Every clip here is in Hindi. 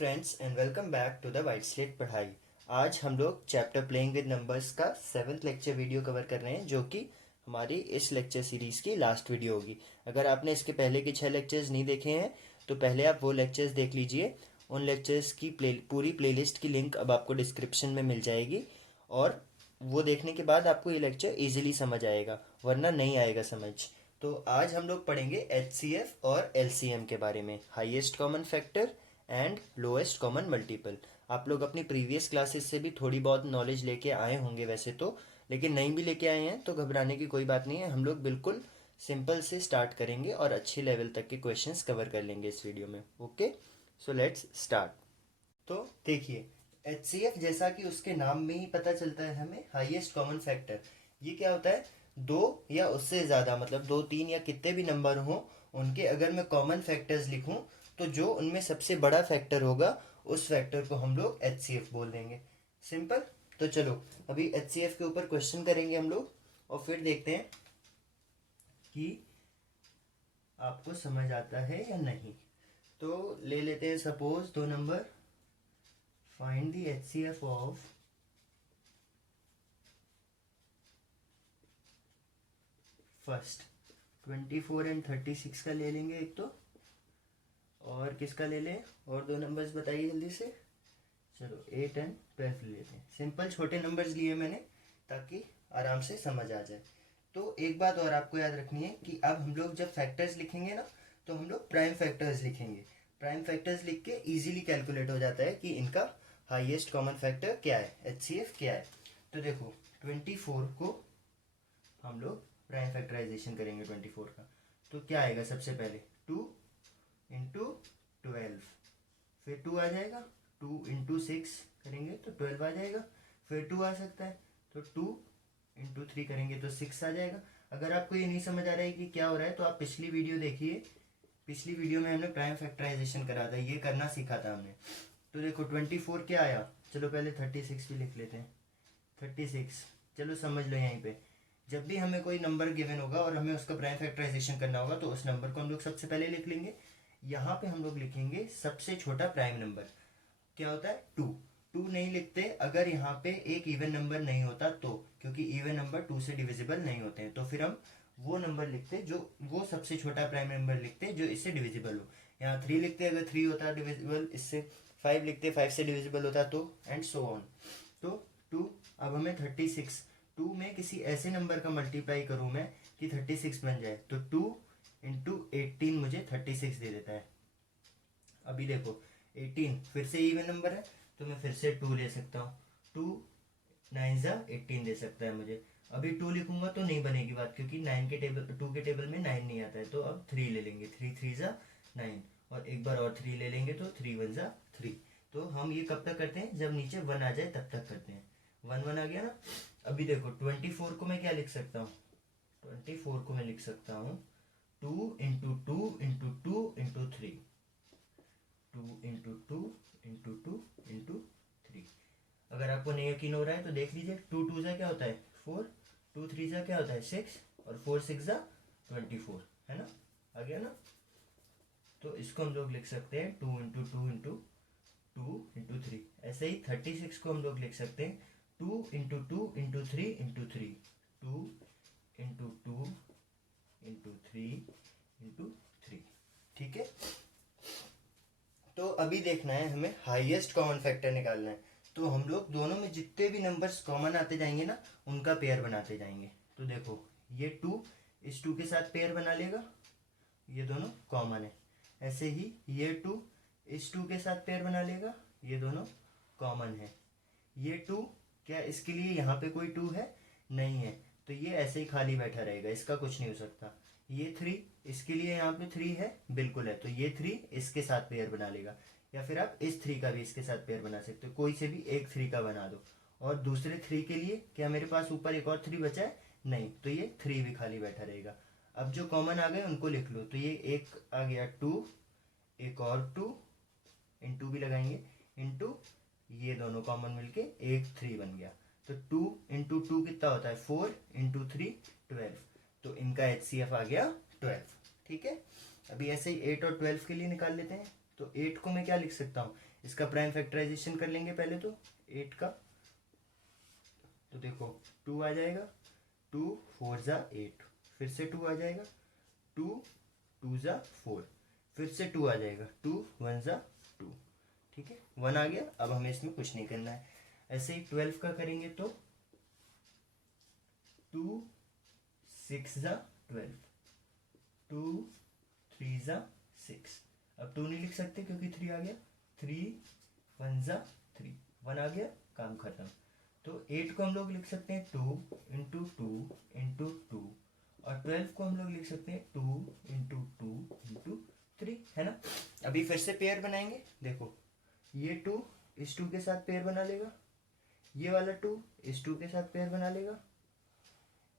Friends and welcome back to the White Slate पढ़ाई। आज हम लोग चैप्टर प्लेइंग विद नंबर्स का 7th लेक्चर वीडियो कवर कर रहे हैं, जो कि हमारी इस लेक्चर सीरीज़ की लास्ट वीडियो होगी। अगर आपने इसके पहले के 6 लेक्चर्स नहीं देखे हैं तो पहले आप वो लेक्चर्स देख लीजिए। उन लेक्चर्स की पूरी प्लेलिस्ट की लिंक अब आपको डिस्क्रिप्शन में मिल जाएगी, और वो देखने के बाद आपको ये लेक्चर ईजिली समझ आएगा, वरना नहीं आएगा समझ। तो आज हम लोग पढ़ेंगे HCF और LCM के बारे में, highest common factor and lowest common multiple. आप लोग अपनी प्रीवियस क्लासेस से भी थोड़ी बहुत नॉलेज लेके आए होंगे वैसे तो, लेकिन नहीं भी लेके आए हैं तो घबराने की कोई बात नहीं है। हम लोग बिल्कुल सिंपल से स्टार्ट करेंगे और अच्छी लेवल तक के क्वेश्चंस कवर कर लेंगे इस वीडियो में। Okay, so let's start. तो देखिए, HCF जैसा कि उसके नाम में ही पता चलता है हमें, हाईएस्ट कॉमन फैक्टर। ये क्या होता है? दो या उससे ज़्यादा, मतलब दो तीन या कितने भी नंबर हों, उनके अगर मैं कॉमन फैक्टर्स लिखूं तो जो उनमें सबसे बड़ा फैक्टर होगा उस फैक्टर को हम लोग HCF बोल देंगे। सिंपल। तो चलो अभी HCF के ऊपर क्वेश्चन करेंगे हम लोग, और फिर देखते हैं कि आपको समझ आता है या नहीं। तो ले लेते हैं सपोज दो number. Find the HCF of first. 24 and 36 का ले लेंगे एक तो, और किसका ले लें? और दो नंबर्स बताइए जल्दी से। चलो 8 एंड 12 ले लेते हैं। सिंपल छोटे नंबर्स लिए मैंने ताकि आराम से समझ आ जाए। तो एक बात और आपको याद रखनी है कि अब हम लोग जब फैक्टर्स लिखेंगे ना, तो हम लोग प्राइम फैक्टर्स लिखेंगे। प्राइम फैक्टर्स लिख के इजीली कैलकुलेट हो जाता है कि इनका हाईएस्ट कॉमन फैक्टर क्या है, HCF क्या है। तो देखो 24 को हम लोग प्राइम फैक्टराइजेशन करेंगे 24 का, तो क्या आएगा? सबसे पहले 2 इंटू 12, फिर 2 आ जाएगा। 2 इंटू 6 करेंगे तो 12 आ जाएगा। फिर 2 आ सकता है, तो 2 इंटू 3 करेंगे तो 6 आ जाएगा। अगर आपको ये नहीं समझ आ रहा है कि क्या हो रहा है तो आप पिछली वीडियो देखिए। पिछली वीडियो में हमने प्राइम फैक्टराइजेशन करा था, ये करना सीखा था हमने। तो देखो 24 क्या आया। चलो पहले 36 भी लिख लेते हैं। 36, चलो समझ लो यहीं पे, जब भी हमें कोई नंबर गिवन होगा और हमें उसका प्राइम फैक्टराइजेशन करना होगा तो उस नंबर को हम लोग सबसे पहले लिख लेंगे। यहाँ पे हम लोग लिखेंगे सबसे छोटा प्राइम नंबर। क्या होता है? 2। 2 नहीं लिखते अगर यहाँ पे एक इवन नंबर नहीं होता तो, क्योंकि इवन नंबर 2 से डिविजिबल नहीं होते हैं। तो फिर हम वो नंबर लिखते जो, वो सबसे छोटा प्राइम नंबर लिखते जो इससे डिविजिबल हो। यहाँ 3 लिखते अगर 3 होता डिविजिबल इससे। 5 लिखते 5 से डिविजिबल होता तो, एंड सो ऑन। तो 2। अब हमें 36, 2 में किसी ऐसे नंबर का मल्टीप्लाई करूँ मैं कि 36 बन जाए, तो 2 इंटू 18 मुझे 36 दे देता है। अभी देखो 18 फिर से इवन नंबर है, तो मैं फिर से 2 ले सकता हूँ। 2 9 जा 18 दे सकता है मुझे। अभी 2 लिखूंगा तो नहीं बनेगी बात, क्योंकि 9 के टेबल 2 के टेबल में 9 नहीं आता है। तो अब 3 ले लेंगे। 3 3 जा 9, और एक बार और 3 ले लेंगे तो 3 1 जा 3। तो हम ये कब तक करते हैं? जब नीचे 1 आ जाए तब तक करते हैं। 1 1 आ गया ना। अभी देखो 24 को मैं क्या लिख सकता हूँ? 24 को मैं लिख सकता हूँ 2 into 2 into 2 into 3। 2 into 2 into 2 into 3। अगर आपको नहीं यकीन हो रहा है तो देख लीजिए। 2 2 जा क्या होता है? 4। 2 3 जा क्या होता है? 6। और 4 6 जा 24, है ना? आ गया ना? तो इसको हम लोग लिख सकते हैं 2 इंटू 2 इंटू 2 इंटू 3। ऐसे ही 36 को हम लोग लिख सकते हैं 2 into 2 into 3 into 3। 2 into 2 into 3 into 3। ठीक है। तो अभी देखना है हमें हाईएस्ट कॉमन फैक्टर निकालना है। तो हम लोग दोनों में जितने भी नंबर्स कॉमन आते जाएंगे ना, उनका पेयर बनाते जाएंगे। तो देखो ये 2 इस 2 के साथ पेयर बना लेगा, ये दोनों कॉमन है। ऐसे ही ये 2 इस 2 के साथ पेयर बना लेगा, ये दोनों कॉमन है। ये 2 क्या इसके लिए यहाँ पे कोई 2 है? नहीं है, तो ये ऐसे ही खाली बैठा रहेगा, इसका कुछ नहीं हो सकता। ये 3 इसके लिए यहाँ पे 3 है, बिल्कुल है, तो ये 3 इसके साथ पेयर बना लेगा। या फिर आप इस 3 का भी इसके साथ पेयर बना सकते हो, कोई से भी एक 3 का बना दो। और दूसरे 3 के लिए क्या मेरे पास ऊपर एक और 3 बचा है? नहीं, तो ये 3 भी खाली बैठा रहेगा। अब जो कॉमन आ गए उनको लिख लो। तो ये एक आ गया 2, एक और 2, इंटू भी लगाएंगे, इंटू ये दोनों कॉमन मिलके एक 3 बन गया। तो 2 इंटू 2 कितना होता है? 4 इंटू 3 12। तो इनका HCF आ गया 12। ठीक है। अभी ऐसे ही 8 और 12 के लिए निकाल लेते हैं। तो 8 को मैं क्या लिख सकता हूँ, इसका प्राइम फैक्टराइजेशन कर लेंगे पहले तो 8 का। तो देखो 2 आ जाएगा, 2 4 ज़ा 8, फिर से 2 आ जाएगा, 2 2 ज़ा 4, फिर से 2 आ जाएगा, 2 1 ज़ा 2। ठीक है, 1 आ गया। अब हमें इसमें कुछ नहीं करना है। ऐसे ही 12 का करेंगे तो 2 6 ज़ा 12, 2 3 ज़ा 6। अब 2 नहीं लिख सकते क्योंकि 3 आ गया, 3 1 ज़ा 3, 1 आ गया, काम खत्म। तो 8 को हम लोग लिख सकते हैं 2 इंटू 2 इंटू 2, और 12 को हम लोग लिख सकते हैं 2 इंटू 2 इंटू 3, है ना। अभी फिर से पेयर बनाएंगे। देखो ये 2 इस 2 के साथ पेयर बना लेगा, ये वाला 2 इस 2 के साथ पेयर बना लेगा।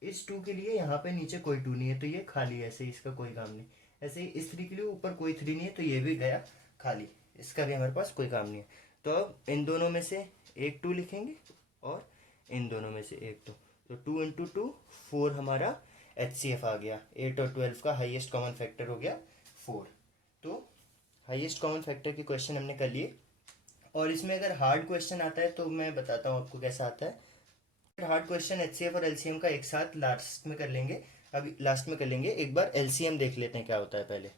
इस 2 के लिए यहाँ पे नीचे कोई 2 नहीं है तो ये खाली है, ऐसे इसका कोई काम नहीं। ऐसे ही इस 3 के लिए ऊपर कोई 3 नहीं है तो ये भी गया खाली, इसका भी हमारे पास कोई काम नहीं है। तो अब इन दोनों में से एक 2 लिखेंगे और इन दोनों में से एक 2, तो 2 इंटू 2 4 हमारा HCF आ गया। 8 और 12 का हाईएस्ट कॉमन फैक्टर हो गया 4। तो हाईएस्ट कॉमन फैक्टर के क्वेश्चन हमने कर लिए। और इसमें अगर हार्ड क्वेश्चन आता है तो मैं बताता हूँ आपको कैसा आता है। हार्ड क्वेश्चन HCF और LCM का एक साथ लास्ट में कर लेंगे, अभी लास्ट में कर लेंगे। एक बार LCM देख लेते हैं क्या होता है पहले।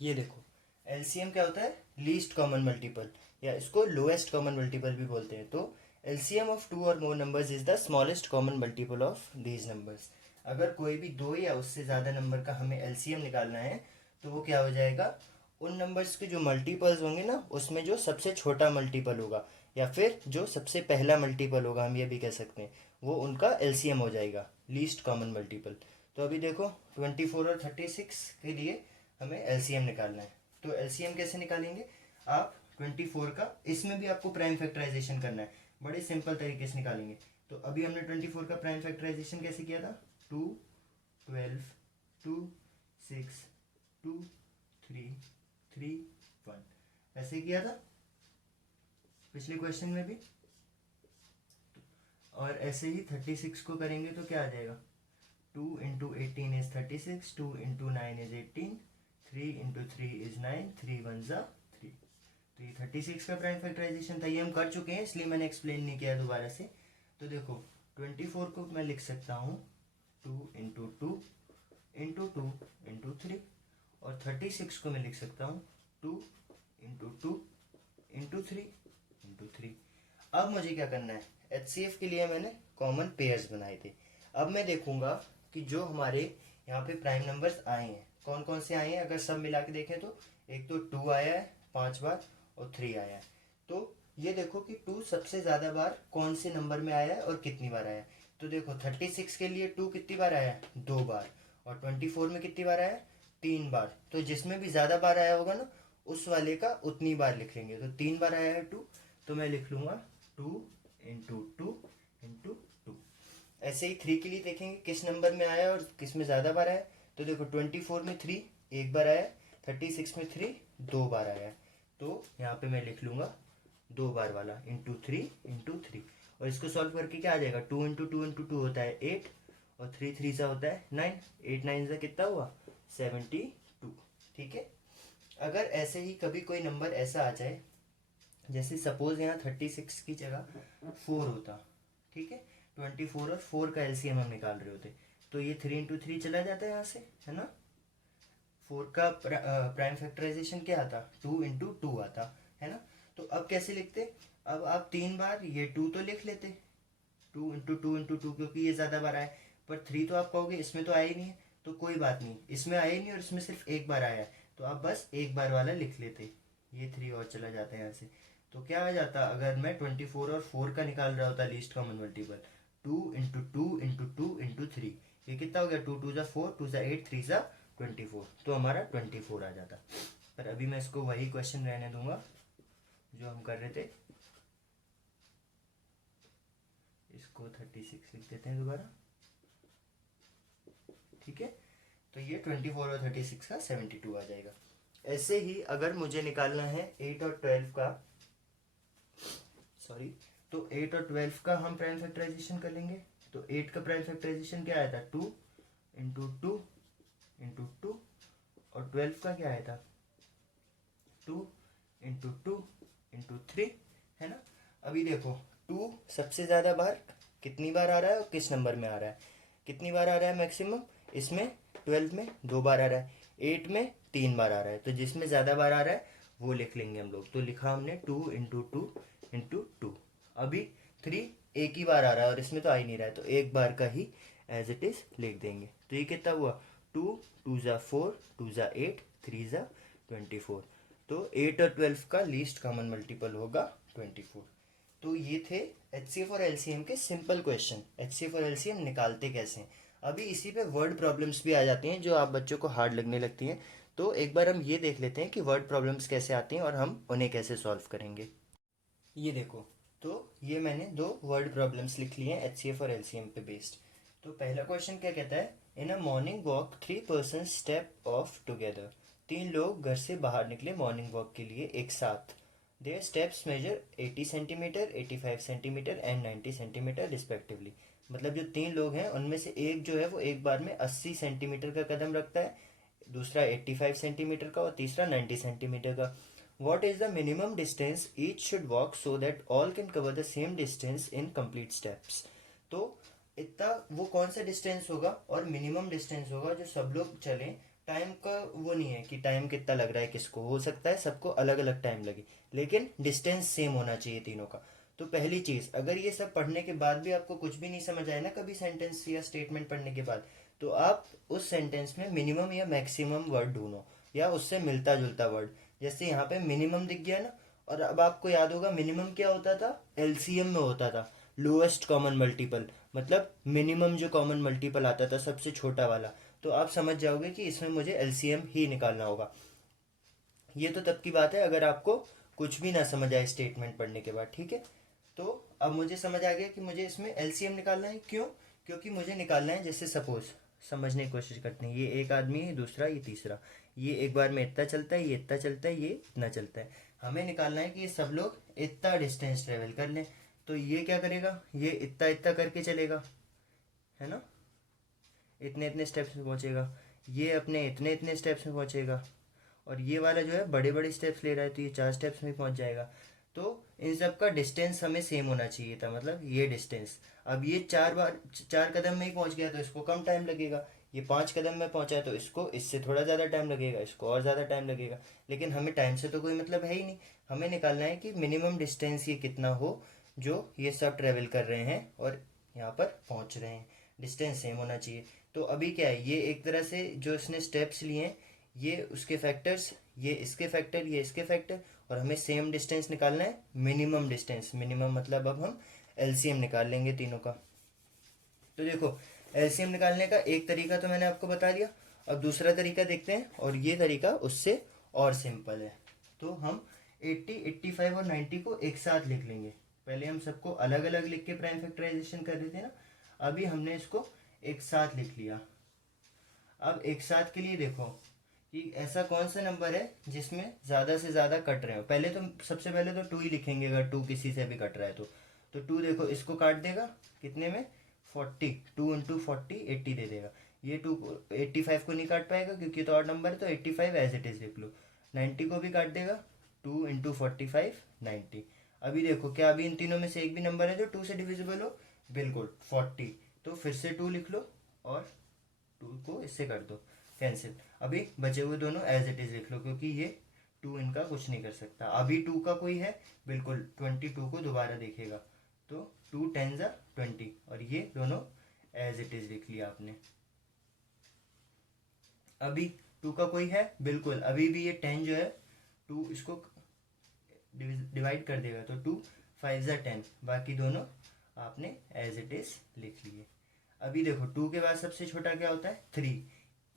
ये देखो LCM क्या होता है, लीस्ट कॉमन मल्टीपल, या इसको लोएस्ट कॉमन मल्टीपल भी बोलते हैं। तो LCM ऑफ 2 और मोर numbers is the smallest common multiple of these numbers. अगर कोई भी 2 या उससे ज़्यादा नंबर का हमें LCM निकालना है तो वो क्या हो जाएगा, उन नंबर्स के जो मल्टीपल्स होंगे ना उसमें जो सबसे छोटा मल्टीपल होगा या फिर जो सबसे पहला मल्टीपल होगा, हम ये भी कह सकते हैं, वो उनका LCM हो जाएगा, लीस्ट कॉमन मल्टीपल। तो अभी देखो 24 और 36 के लिए हमें LCM निकालना है। तो LCM कैसे निकालेंगे आप, 24 का इसमें भी आपको प्राइम फैक्टराइजेशन करना है, बड़े सिंपल तरीके से निकालेंगे। तो अभी हमने 24 का प्राइम फैक्टराइजेशन कैसे किया था, 2 12 2 6 2 3 3 1, ऐसे किया था पिछले क्वेश्चन में भी। और ऐसे ही 36 को करेंगे तो क्या आ जाएगा, 2 into 18 is 36, 2 into 9 is 18, 3 into 3 is 9, 3 1 ज़ा 3। तो ये 36 का प्राइम फैक्टराइजेशन था, ये हम कर चुके हैं इसलिए मैंने एक्सप्लेन नहीं किया दोबारा से। तो देखो 24 को मैं लिख सकता हूँ 2 इंटू 2 इंटू 2 इंटू 3, और 36 को मैं लिख सकता हूँ 2 इंटू 2 इंटू 3 इंटू 3। अब मुझे क्या करना है, HCF के लिए मैंने कॉमन पेयर्स बनाए थे। अब मैं देखूंगा कि जो हमारे यहाँ पे प्राइम नंबर्स आए हैं कौन कौन से आए हैं। अगर सब मिला के देखें तो एक तो 2 आया है 5 बार और 3 आया है। तो ये देखो कि 2 सबसे ज़्यादा बार कौन से नंबर में आया है और कितनी बार आया है। तो देखो 36 के लिए 2 कितनी बार आया है, 2 बार, और 24 में कितनी बार आया है, 3 बार। तो जिसमें भी ज़्यादा बार आया होगा ना उस वाले का उतनी बार लिख लेंगे। तो 3 बार आया है 2, तो मैं लिख लूँगा 2 इंटू 2 इंटू 2। ऐसे ही 3 के लिए देखेंगे किस नंबर में आया और किस में ज़्यादा बार आया। तो देखो 24 में 3 एक बार आया, 36 में 3 2 बार आया। तो यहाँ पे मैं लिख लूँगा 2 बार वाला इंटू 3 इंटू 3। और इसको सॉल्व करके क्या आ जाएगा, 2 इंटू 2 इंटू 2 होता है 8, और 3 3 सा होता है 9, 8 9 सा कितना हुआ 72। ठीक है। अगर ऐसे ही कभी कोई नंबर ऐसा आ जाए, जैसे सपोज यहाँ 36 की जगह 4 होता, ठीक है, 24 और 4 का LCM हम निकाल रहे होते, तो ये 3 इंटू 3 चला जाता है यहाँ से, है ना। 4 का प्राइम फैक्टराइजेशन क्या आता, 2 इंटू 2 आता, है ना। तो अब कैसे लिखते, अब आप 3 बार ये 2 तो लिख लेते, 2 इंटू 2 इंटू 2, क्योंकि ये ज़्यादा बार आया। पर 3 तो आप कहोगे इसमें तो आया ही नहीं है, तो कोई बात नहीं, इसमें आया ही नहीं और इसमें सिर्फ एक बार आया है, तो आप बस एक बार वाला लिख लेते, ये 3 और चला जाता है यहाँ से। तो क्या आ जाता, अगर मैं 24 और 4 का निकाल रहा होता least common multiple, 2 into 2 into 2 into 3, ये कितना हो गया, 2 2 ज़ा 4, 2 ज़ा 8, 3 ज़ा 24, तो हमारा 24 आ जाता। पर अभी मैं इसको वही क्वेश्चन रहने दूंगा जो हम कर रहे थे, इसको 36 लिख देते हैं दोबारा, ठीक है। तो ये 24 और 36 का 72 आ जाएगा। ऐसे ही अगर मुझे निकालना है 8 और 12 का, सॉरी, तो 8 और 12 का हम प्राइम फैक्टराइजेशन कर लेंगे। तो 8 का प्राइम फैक्टराइजेशन क्या आया था, 2 इंटू 2 इंटू 2, और 12 का क्या आया था, 2 इंटू 2 इंटू 3, है ना। अभी देखो 2 सबसे ज़्यादा बार कितनी बार आ रहा है और किस नंबर में आ रहा है, कितनी बार आ रहा है मैक्सिमम, इसमें 12 में 2 बार आ रहा है, 8 में 3 बार आ रहा है, तो जिसमें ज़्यादा बार आ रहा है वो लिख लेंगे हम लोग। तो लिखा हमने 2 इंटू 2 इंटू 2। अभी 3 एक ही बार आ रहा है और इसमें तो आ ही नहीं रहा है, तो एक बार का ही एज इट इज़ लिख देंगे। तो ये कितना हुआ, 2 2 ज़ा 4 2 ज़ा 8 3 ज़ा 24। तो 8 और 12 का लीस्ट कॉमन मल्टीपल होगा 24। तो ये थे HCF और LCM के सिंपल क्वेश्चन। HCF और LCM निकालते कैसे हैं। अभी इसी पे वर्ड प्रॉब्लम्स भी आ जाती हैं जो आप बच्चों को हार्ड लगने लगती हैं। तो एक बार हम ये देख लेते हैं कि वर्ड प्रॉब्लम्स कैसे आती हैं और हम उन्हें कैसे सॉल्व करेंगे। ये देखो, तो ये मैंने 2 वर्ड प्रॉब्लम्स लिख लिए हैं HCF और LCM पे बेस्ड। तो पहला क्वेश्चन क्या कहता है, in a morning walk 3 person step off together. 3 लोग घर से बाहर निकले मॉर्निंग वॉक के लिए एक साथ। Their steps measure 80 centimetre 85 centimetre and 90 centimetre respectively. मतलब जो 3 लोग हैं उनमें से एक जो है वो एक बार में 80 सेंटीमीटर का कदम रखता है, दूसरा 85 सेंटीमीटर का और तीसरा 90 सेंटीमीटर का। What is the minimum distance each should walk so that all can cover the same distance in complete steps? तो इतना वो कौन सा डिस्टेंस होगा और मिनिमम डिस्टेंस होगा जो सब लोग चलें। टाइम का वो नहीं है कि टाइम कितना लग रहा है किसको, हो सकता है सबको अलग अलग टाइम लगे, लेकिन डिस्टेंस सेम होना चाहिए तीनों का। तो पहली चीज़, अगर ये सब पढ़ने के बाद भी आपको कुछ भी नहीं समझ आए ना कभी सेंटेंस या स्टेटमेंट पढ़ने के बाद, तो आप उस सेंटेंस में मिनिमम या मैक्सिमम वर्ड ढूंढो या उससे मिलता जुलता वर्ड। जैसे यहाँ पे मिनिमम दिख गया ना, और अब आपको याद होगा मिनिमम क्या होता था, एलसीएम में होता था लोएस्ट कॉमन मल्टीपल, मतलब मिनिमम जो कॉमन मल्टीपल आता था सबसे छोटा वाला। तो आप समझ जाओगे कि इसमें मुझे एलसीएम ही निकालना होगा। ये तो तब की बात है अगर आपको कुछ भी ना समझ आए स्टेटमेंट पढ़ने के बाद, ठीक है। तो अब मुझे समझ आ गया कि मुझे इसमें एलसीएम निकालना है। क्यों, क्योंकि मुझे निकालना है, जैसे सपोज समझने की कोशिश करते हैं, ये एक आदमी है, दूसरा, ये तीसरा, ये एक बार में इतना चलता है, ये इतना चलता है, ये इतना चलता है। हमें निकालना है कि ये सब लोग इतना डिस्टेंस ट्रेवल कर लें। तो ये क्या करेगा, ये इतना इतना करके चलेगा, है ना, इतने इतने स्टेप्स में पहुंचेगा, ये अपने इतने इतने स्टेप्स में पहुंचेगा, और ये वाला जो है बड़े बड़े स्टेप्स ले रहा है तो ये 4 स्टेप्स में पहुंच जाएगा। तो इन सब का डिस्टेंस हमें सेम होना चाहिए था, मतलब ये डिस्टेंस। अब ये 4 कदम में ही पहुंच गया तो इसको कम टाइम लगेगा, ये 5 कदम में पहुंचा है तो इसको इससे थोड़ा ज़्यादा टाइम लगेगा, इसको और ज़्यादा टाइम लगेगा। लेकिन हमें टाइम से तो कोई मतलब है ही नहीं, हमें निकालना है कि मिनिमम डिस्टेंस ये कितना हो जो ये सब ट्रेवल कर रहे हैं और यहाँ पर पहुँच रहे हैं, डिस्टेंस सेम होना चाहिए। तो अभी क्या है, ये एक तरह से जो इसने स्टेप्स लिए हैं ये उसके फैक्टर्स, ये इसके फैक्टर, ये इसके फैक्टर, और हमें सेम डिस्टेंस निकालना है, मिनिमम डिस्टेंस। मिनिमम मतलब अब हम एलसीएम निकाल लेंगे तीनों का। तो देखो एलसीएम निकालने का एक तरीका तो मैंने आपको बता दिया, अब दूसरा तरीका देखते हैं, और ये तरीका उससे और सिंपल है। तो हम 80 85 और 90 को एक साथ लिख लेंगे। पहले हम सबको अलग अलग लिख के प्राइम फैक्टराइजेशन कर रहे थे ना, अभी हमने इसको एक साथ लिख लिया। अब एक साथ के लिए देखो कि ऐसा कौन सा नंबर है जिसमें ज़्यादा से ज़्यादा कट रहे हो। पहले तो सबसे पहले तो 2 ही लिखेंगे, अगर 2 किसी से भी कट रहा है तो 2 देखो इसको काट देगा कितने में, 40, 2 इंटू 40 80 दे देगा। ये 2 85 को नहीं काट पाएगा क्योंकि तो और नंबर है, तो 85 एज इट इज़ लिख लो। 90 को भी काट देगा, 2 इंटू 45 90। अभी देखो क्या अभी इन तीनों में से एक भी नंबर है जो 2 से डिविजिबल हो, बिल्कुल 40। तो फिर से 2 लिख लो और 2 को इससे कर दो कैंसिल। अभी बचे हुए दोनों एज इट इज लिख लो क्योंकि ये 2 इनका कुछ नहीं कर सकता। अभी 2 का कोई है, बिल्कुल 22 को दोबारा देखेगा, तो 2 10 जा 20, और ये दोनों एज इट इज लिख लिया आपने। अभी 2 का कोई है, बिल्कुल अभी भी ये 10 जो है 2 इसको डिवाइड कर देगा, तो 2 5 जा 10, बाकी दोनों आपने एज इट इज लिख लिए। अभी देखो 2 के बाद सबसे छोटा क्या होता है, 3।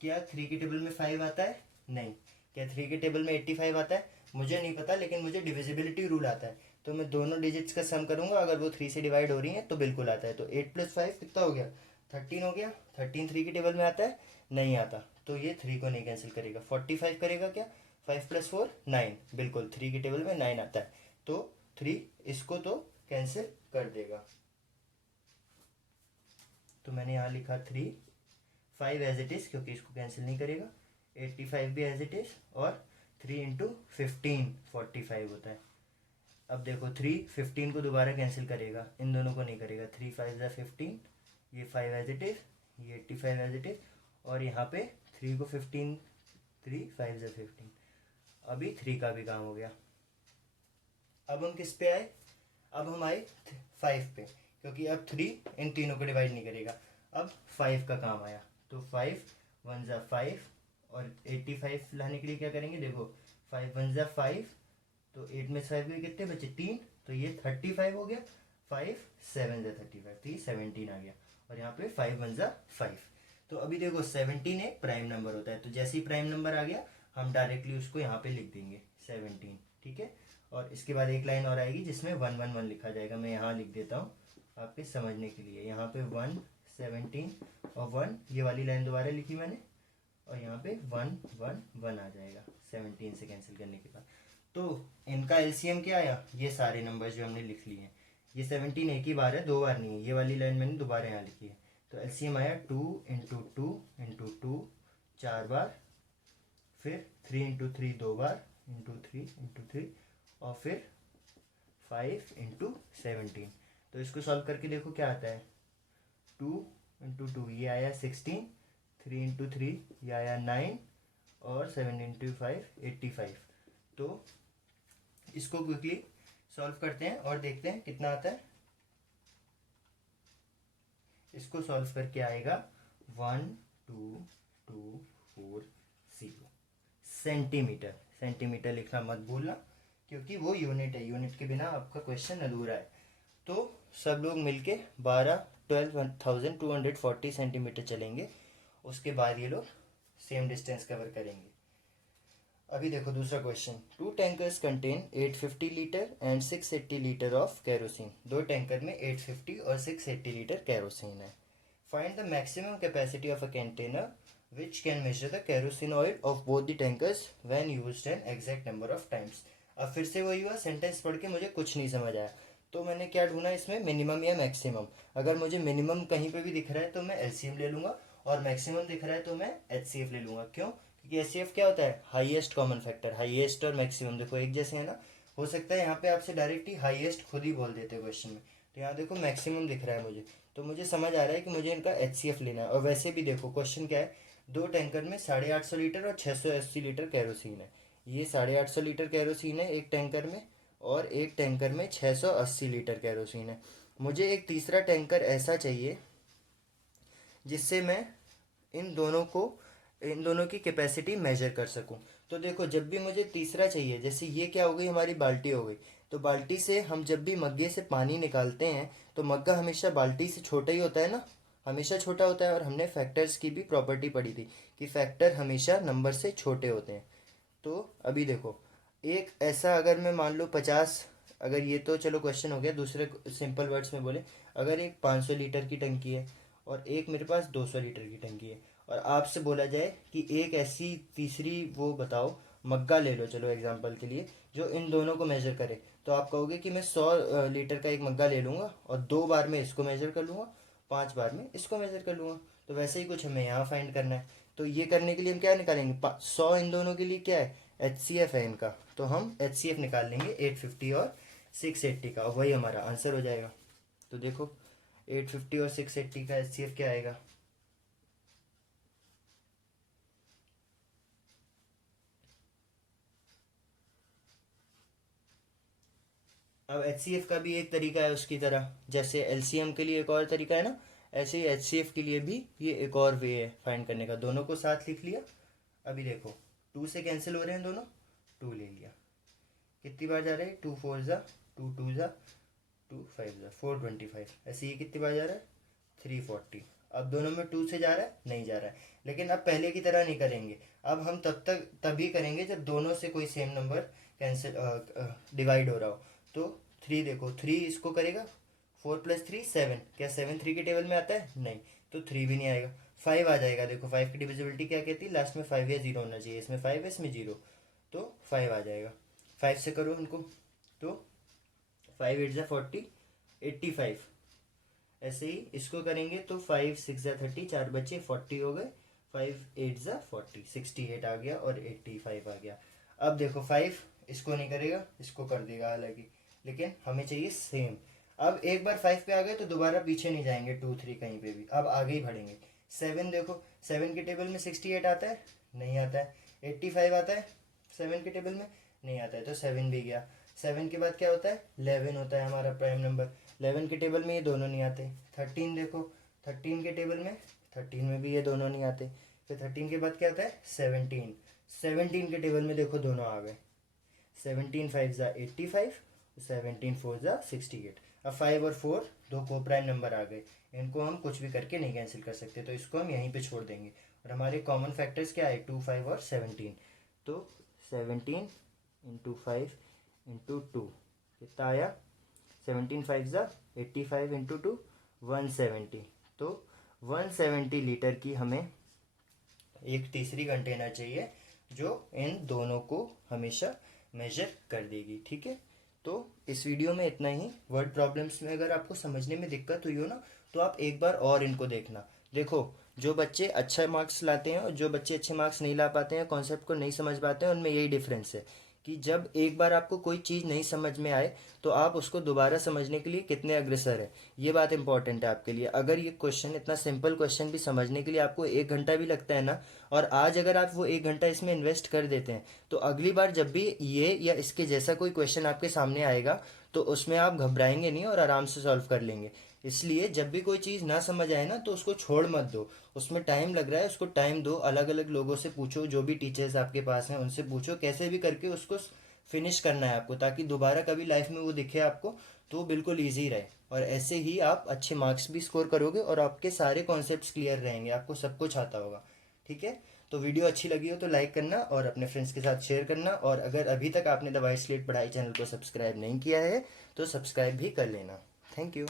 क्या 3 के टेबल में 5 आता है, नहीं। क्या 3 के टेबल में 85 आता है, मुझे नहीं पता, लेकिन मुझे डिविजिबिलिटी रूल आता है, तो मैं दोनों डिजिट्स का सम करूंगा, अगर वो 3 से डिवाइड हो रही है तो बिल्कुल आता है। तो 8 + 5 कितना हो गया, 13 हो गया। 13 3 के टेबल में आता है, नहीं आता, तो ये 3 को नहीं कैंसिल करेगा। 45 करेगा क्या, 5 + 4 9, बिल्कुल 3 के टेबल में 9 आता है, तो 3 इसको तो कैंसिल कर देगा। तो मैंने यहाँ लिखा 3, 5 एज इट इज क्योंकि इसको कैंसिल नहीं करेगा, 85 भी एज इट इज, और 3 इंटू 15 45 होता है। अब देखो 3 15 को दोबारा कैंसिल करेगा, इन दोनों को नहीं करेगा। 3 5 ज़ा 15, ये 5 एज इट इज़, ये 85 एज इट इज़, और यहाँ पे 3 को 15, 3 5 ज़ा 15। अभी 3 का भी काम हो गया। अब हम किस पे आए? अब हम आए 5 पे, क्योंकि अब 3 इन तीनों को डिवाइड नहीं करेगा। अब 5 का काम आया, तो 5 1 ज़ा 5, और 85 लाने के लिए क्या करेंगे? देखो 5 1 ज़ा 5, तो 8 में 5 गए, कितने बचे? 3, तो ये 35 हो गया। 5 7 ज़ा 35, तो ये 17 आ गया, और यहाँ पे 5 1 ज़ा 5। तो अभी देखो 17 एक प्राइम नंबर होता है, तो जैसे ही प्राइम नंबर आ गया हम डायरेक्टली उसको यहाँ पे लिख देंगे 17, ठीक है। और इसके बाद एक लाइन और आएगी जिसमें 1 1 1 लिखा जाएगा, मैं यहाँ लिख देता हूँ आपके समझने के लिए। यहाँ पे 1 17 और 1, ये वाली लाइन दोबारा लिखी मैंने, और यहाँ पे 1 1 1 आ जाएगा 17 से कैंसिल करने के बाद। तो इनका एलसीएम क्या आया? ये सारे नंबर जो हमने लिख लिए हैं, ये 17 एक ही बार है, 2 बार नहीं है। ये वाली लाइन मैंने दोबारा यहाँ लिखी है, तो एलसीएम आया 2 इंटू 2 इंटू 2 4 बार, फिर 3 इंटू 3 2 बार, इंटू 3 इंटू 3, और फिर 5 इंटू 17। तो इसको सॉल्व करके देखो क्या आता है। 2 इंटू 2 ये आया 16, 3 इंटू 3 ये आया 9, और 7 इंटू 5 85। तो इसको क्विकली सॉल्व करते हैं और देखते हैं कितना आता है। इसको सॉल्व करके आएगा 1 2 2 4 0 सेंटीमीटर। सेंटीमीटर लिखना मत भूलना, क्योंकि वो यूनिट है, यूनिट के बिना आपका क्वेश्चन अधूरा है। तो सब लोग मिलके 12,240 सेंटीमीटर चलेंगे, उसके बाद ये लोग सेम डिस्टेंस कवर करेंगे। अभी देखो दूसरा question. 2 tankers contain 850 litre and 680 litre of kerosene. 2 tanker में 850 और 680 लीटर कैरोसिन है। Find the maximum capacity of a container which can measure the kerosene oil of both the tankers when used an exact number of times। अब फिर से वही हुआ, सेंटेंस पढ़ के मुझे कुछ नहीं समझ आया, तो मैंने क्या ढूंढा इसमें? मिनिमम या मैक्सिमम। अगर मुझे मिनिमम कहीं पे भी दिख रहा है तो मैं एलसीएम ले लूंगा, और मैक्सिमम दिख रहा है तो मैं एचसीएफ ले लूंगा। क्यों? क्योंकि एचसीएफ क्या होता है? Highest common factor. हाईएस्ट और मैक्सिमम देखो एक जैसे है ना, हो सकता है यहाँ पे आपसे डायरेक्ट ही हाईएस्ट खुद ही बोल देते क्वेश्चन में, तो यहाँ देखो मैक्सिमम दिख रहा है मुझे, तो मुझे समझ आ रहा है कि मुझे इनका एचसीएफ लेना है। और वैसे भी देखो क्वेश्चन क्या है, 2 टैंकर में 850 लीटर और 680 लीटर कैरोसिन है। ये 850 लीटर कैरोसिन है एक टैंकर में, और एक टैंकर में 680 लीटर कैरोसिन है। मुझे एक तीसरा टैंकर ऐसा चाहिए जिससे मैं इन दोनों की कैपेसिटी मेजर कर सकूं। तो देखो जब भी मुझे तीसरा चाहिए, जैसे ये क्या हो गई, हमारी बाल्टी हो गई, तो बाल्टी से हम जब भी मग्गे से पानी निकालते हैं तो मग्गा हमेशा बाल्टी से छोटा ही होता है ना, हमेशा छोटा होता है। और हमने फैक्टर्स की भी प्रॉपर्टी पढ़ी थी कि फैक्टर हमेशा नंबर से छोटे होते हैं। तो अभी देखो एक ऐसा, अगर मैं मान लो 50, अगर ये तो चलो क्वेश्चन हो गया, दूसरे सिंपल वर्ड्स में बोले, अगर एक 500 लीटर की टंकी है और एक मेरे पास 200 लीटर की टंकी है, और आपसे बोला जाए कि एक ऐसी तीसरी वो बताओ, मग्गा ले लो चलो एग्जांपल के लिए, जो इन दोनों को मेजर करे, तो आप कहोगे कि मैं 100 लीटर का एक मग्गा ले लूँगा और 2 बार में इसको मेजर कर लूँगा, 5 बार में इसको मेजर कर लूँगा। तो वैसे ही कुछ हमें यहाँ फाइंड करना है। तो ये करने के लिए हम क्या निकालेंगे? 100 इन दोनों के लिए क्या है? एचसीएफ है इनका, तो हम एचसीएफ निकाल लेंगे 850 और 680 का, वही हमारा आंसर हो जाएगा। तो देखो 850 और 680 का एचसीएफ क्या आएगा? अब एचसीएफ का भी एक तरीका है उसकी तरह, जैसे एलसीएम के लिए एक और तरीका है ना, ऐसे ही एचसीएफ के लिए भी ये एक और वे है फाइंड करने का। दोनों को साथ लिख लिया। अभी देखो 2 से कैंसिल हो रहे हैं दोनों, 2 ले लिया। कितनी बार जा रहे हैं? 2 4 ज़ा, 2 2 ज़ा, 2 5 ज़ा, 425। ऐसे ये कितनी बार जा रहा है? 340। अब दोनों में 2 से जा रहा है? नहीं जा रहा है। लेकिन अब पहले की तरह नहीं करेंगे, अब हम तभी करेंगे जब दोनों से कोई सेम नंबर कैंसिल डिवाइड हो रहा हो। तो 3 देखो, 3 इसको करेगा, 4 + 3 7, क्या 7 3 के टेबल में आता है? नहीं, तो 3 भी नहीं आएगा। 5 आ जाएगा, देखो 5 की डिविजिबिलिटी क्या कहती है? लास्ट में 5 या 0 होना चाहिए, इसमें 5 है इसमें 0, तो 5 आ जाएगा। 5 से करो उनको, तो 5 8 ज़ा 40, 85। ऐसे ही इसको करेंगे तो 5 6 ज़ा 30, 4 बच्चे 40 हो गए, 5 8 ज़ा 40, 68 आ गया और 85 आ गया। अब देखो 5 इसको नहीं करेगा, इसको कर देगा हालांकि, लेकिन हमें चाहिए सेम। अब एक बार 5 पे आ गए तो दोबारा पीछे नहीं जाएंगे 2 3 कहीं पे भी, अब आगे ही बढ़ेंगे। 7 देखो, 7 के टेबल में 68 आता है, नहीं आता है। 85 आता है 7 के टेबल में, नहीं आता है, तो 7 भी गया। 7 के बाद क्या होता है, 11 होता है हमारा प्राइम नंबर। 11 के टेबल में ये दोनों नहीं आते। 13 देखो, 13 के टेबल में, 13 में भी ये दोनों नहीं आते। फिर 13 के बाद क्या आता है, 17। 17 के टेबल में देखो दोनों आ गए। 17 5 ज़ा 85, 17 4 ज़ा 68। अब 5 और 4 दो को प्राइम नंबर आ गए, इनको हम कुछ भी करके नहीं कैंसिल कर सकते, तो इसको हम यहीं पे छोड़ देंगे। और हमारे कॉमन फैक्टर्स क्या है, 2 5 और 17। तो 17 इंटू 5 इंटू 2 कितना आया, 17 5 ज़ा 85 इंटू 2 170। तो 170 लीटर की हमें एक तीसरी कंटेनर चाहिए जो इन दोनों को हमेशा मेजर कर देगी। ठीक है, तो इस वीडियो में इतना ही। वर्ड प्रॉब्लम्स में अगर आपको समझने में दिक्कत हुई हो ना, तो आप एक बार और इनको देखना। देखो, जो बच्चे अच्छे मार्क्स लाते हैं और जो बच्चे अच्छे मार्क्स नहीं ला पाते हैं, कॉन्सेप्ट को नहीं समझ पाते हैं, उनमें यही डिफरेंस है कि जब एक बार आपको कोई चीज़ नहीं समझ में आए तो आप उसको दोबारा समझने के लिए कितने अग्रसर है, ये बात इंपॉर्टेंट है आपके लिए। अगर ये क्वेश्चन, इतना सिंपल क्वेश्चन भी समझने के लिए आपको 1 घंटा भी लगता है ना, और आज अगर आप वो 1 घंटा इसमें इन्वेस्ट कर देते हैं, तो अगली बार जब भी ये या इसके जैसा कोई क्वेश्चन आपके सामने आएगा तो उसमें आप घबराएंगे नहीं और आराम से सॉल्व कर लेंगे। इसलिए जब भी कोई चीज़ ना समझ आए ना, तो उसको छोड़ मत दो। उसमें टाइम लग रहा है, उसको टाइम दो। अलग अलग लोगों से पूछो, जो भी टीचर्स आपके पास हैं उनसे पूछो, कैसे भी करके उसको फिनिश करना है आपको, ताकि दोबारा कभी लाइफ में वो दिखे आपको तो बिल्कुल ईजी रहे। और ऐसे ही आप अच्छे मार्क्स भी स्कोर करोगे और आपके सारे कॉन्सेप्ट्स क्लियर रहेंगे, आपको सब कुछ आता होगा। ठीक है, तो वीडियो अच्छी लगी हो तो लाइक करना और अपने फ्रेंड्स के साथ शेयर करना। और अगर अभी तक आपने द वाइट स्लेट पढ़ाई चैनल को सब्सक्राइब नहीं किया है तो सब्सक्राइब भी कर लेना। Thank you.